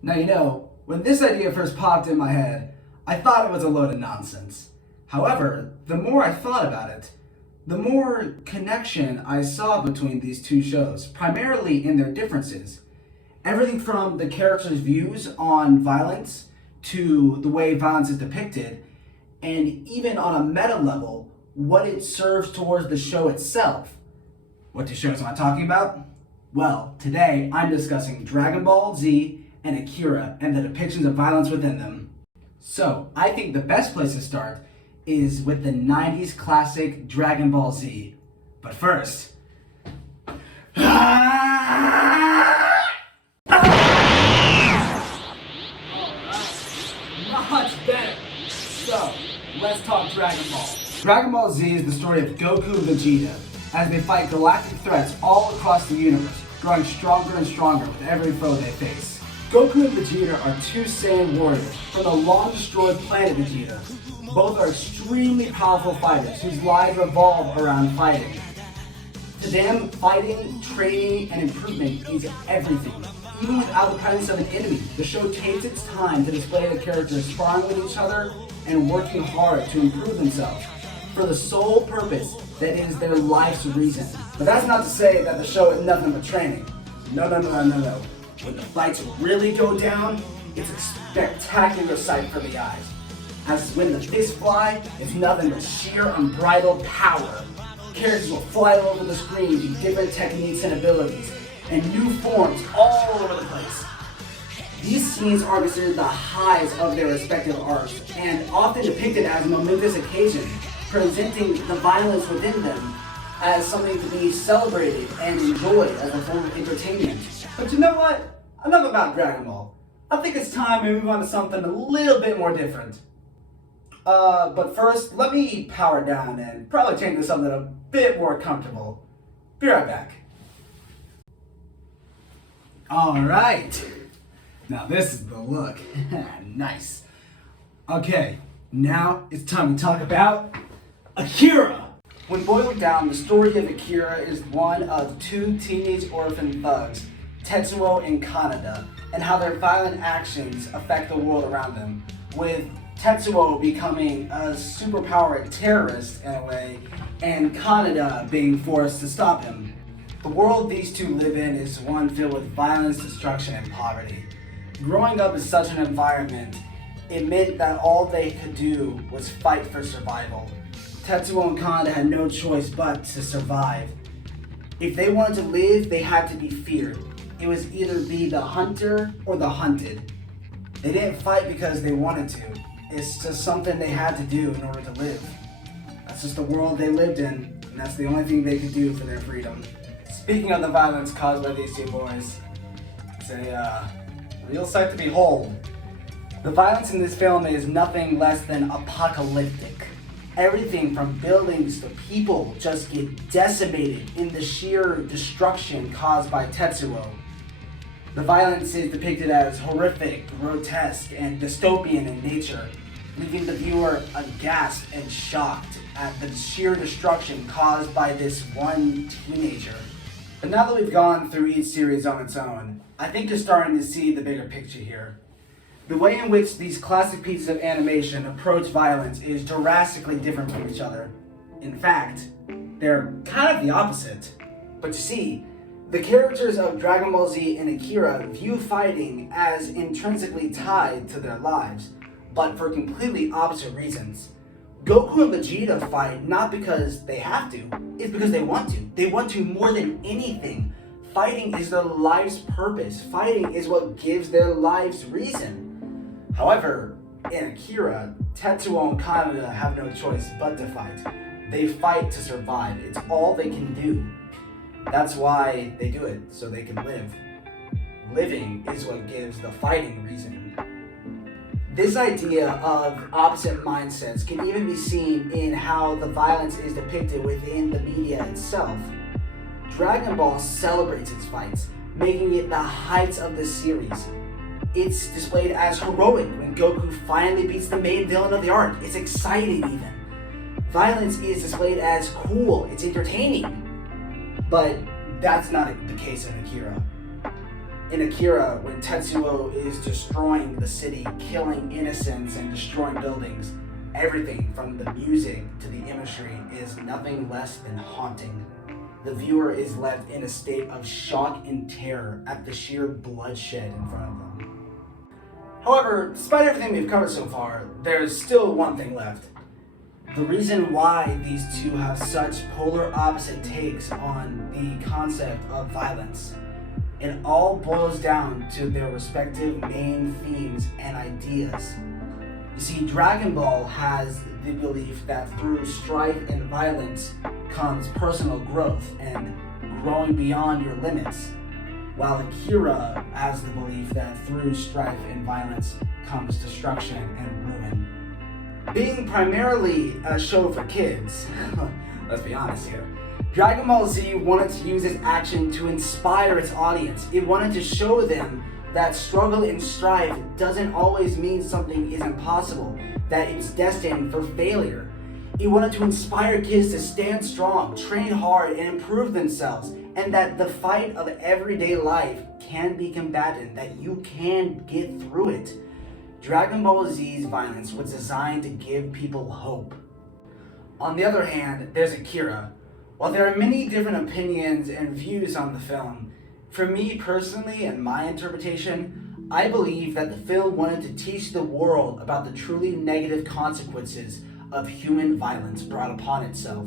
Now, when this idea first popped in my head, I thought it was a load of nonsense. However, the more I thought about it, the more connection I saw between these two shows, primarily in their differences. Everything from the characters' views on violence to the way violence is depicted, and even on a meta level, what it serves towards the show itself. What two shows am I talking about? Well, today I'm discussing Dragon Ball Z and Akira and the depictions of violence within them. So, I think the best place to start is with the 90s classic Dragon Ball Z. But first... Much better. So, let's talk Dragon Ball. Dragon Ball Z is the story of Goku and Vegeta as they fight galactic threats all across the universe, growing stronger and stronger with every foe they face. Goku and Vegeta are two Saiyan warriors from the long-destroyed planet Vegeta. Both are extremely powerful fighters whose lives revolve around fighting. To them, fighting, training, and improvement is everything. Even without the presence of an enemy, the show takes its time to display the characters sparring with each other and working hard to improve themselves for the sole purpose that is their life's reason. But that's not to say that the show is nothing but training. No. When the fights really go down, it's a spectacular sight for the eyes. As when the fists fly, it's nothing but sheer unbridled power. Characters will fly all over the screen using different techniques and abilities, and new forms all over the place. These scenes are considered the highs of their respective arcs, and often depicted as a momentous occasion, presenting the violence within them as something to be celebrated and enjoyed as a form of entertainment. But you know what? Enough about Dragon Ball. I think it's time we move on to something a little bit more different. But first, let me power down and probably change to something a bit more comfortable. Be right back. Alright. Now this is the look. Nice. Okay, now it's time to talk about Akira. When boiled down, the story of Akira is one of two teenage orphan thugs, Tetsuo and Kaneda, and how their violent actions affect the world around them, with Tetsuo becoming a superpowered terrorist in a way, and Kaneda being forced to stop him. The world these two live in is one filled with violence, destruction, and poverty. Growing up in such an environment, it meant that all they could do was fight for survival. Tetsuo and Kaneda had no choice but to survive. If they wanted to live, they had to be feared. It was either be the hunter or the hunted. They didn't fight because they wanted to. It's just something they had to do in order to live. That's just the world they lived in, and that's the only thing they could do for their freedom. Speaking of the violence caused by these two boys, it's a real sight to behold. The violence in this film is nothing less than apocalyptic. Everything from buildings to people just get decimated in the sheer destruction caused by Tetsuo. The violence is depicted as horrific, grotesque, and dystopian in nature, leaving the viewer aghast and shocked at the sheer destruction caused by this one teenager. But now that we've gone through each series on its own, I think you're starting to see the bigger picture here. The way in which these classic pieces of animation approach violence is drastically different from each other. In fact, they're kind of the opposite. But you see, the characters of Dragon Ball Z and Akira view fighting as intrinsically tied to their lives, but for completely opposite reasons. Goku and Vegeta fight not because they have to, it's because they want to. They want to more than anything. Fighting is their life's purpose. Fighting is what gives their life's reason. However, in Akira, Tetsuo and Kaneda have no choice but to fight. They fight to survive. It's all they can do. That's why they do it, so they can live. Living is what gives the fighting reason. This idea of opposite mindsets can even be seen in how the violence is depicted within the media itself. Dragon Ball celebrates its fights, making it the heights of the series. It's displayed as heroic when Goku finally beats the main villain of the arc. It's exciting even. Violence is displayed as cool, it's entertaining. But that's not the case in Akira. In Akira, when Tetsuo is destroying the city, killing innocents and destroying buildings, everything from the music to the imagery is nothing less than haunting. The viewer is left in a state of shock and terror at the sheer bloodshed in front of them. However, despite everything we've covered so far, there's still one thing left. The reason why these two have such polar opposite takes on the concept of violence. It all boils down to their respective main themes and ideas. You see, Dragon Ball has the belief that through strife and violence comes personal growth and growing beyond your limits, while Akira has the belief that through strife and violence comes destruction and ruin. Being primarily a show for kids, let's be honest here, Dragon Ball Z wanted to use its action to inspire its audience. It wanted to show them that struggle and strife doesn't always mean something is impossible, that it's destined for failure. It wanted to inspire kids to stand strong, train hard, and improve themselves, and that the fight of everyday life can be combated, that you can get through it. Dragon Ball Z's violence was designed to give people hope. On the other hand, there's Akira. While there are many different opinions and views on the film, for me personally and my interpretation, I believe that the film wanted to teach the world about the truly negative consequences of human violence brought upon itself.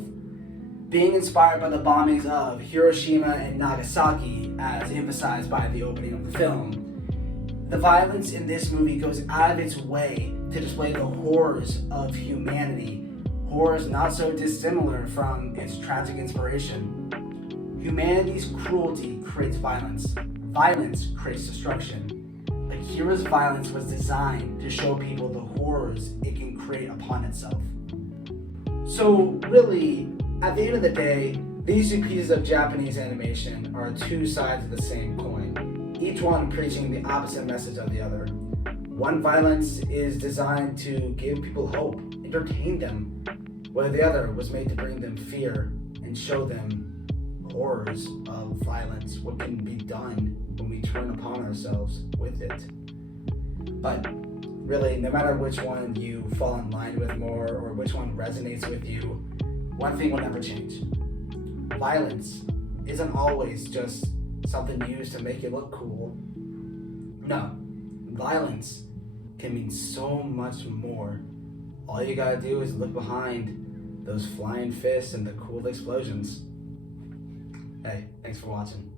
Being inspired by the bombings of Hiroshima and Nagasaki, as emphasized by the opening of the film, the violence in this movie goes out of its way to display the horrors of humanity, horrors not so dissimilar from its tragic inspiration. Humanity's cruelty creates violence. Violence creates destruction. Akira's violence was designed to show people the horrors it can create upon itself. So really, at the end of the day, these two pieces of Japanese animation are two sides of the same coin, each one preaching the opposite message of the other. One violence is designed to give people hope, entertain them, while the other was made to bring them fear and show them horrors of violence, what can be done when we turn upon ourselves with it. But really, no matter which one you fall in line with more or which one resonates with you, one thing will never change. Violence isn't always just something used to make you look cool. No, violence can mean so much more. All you gotta do is look behind those flying fists and the cool explosions. Hey, thanks for watching.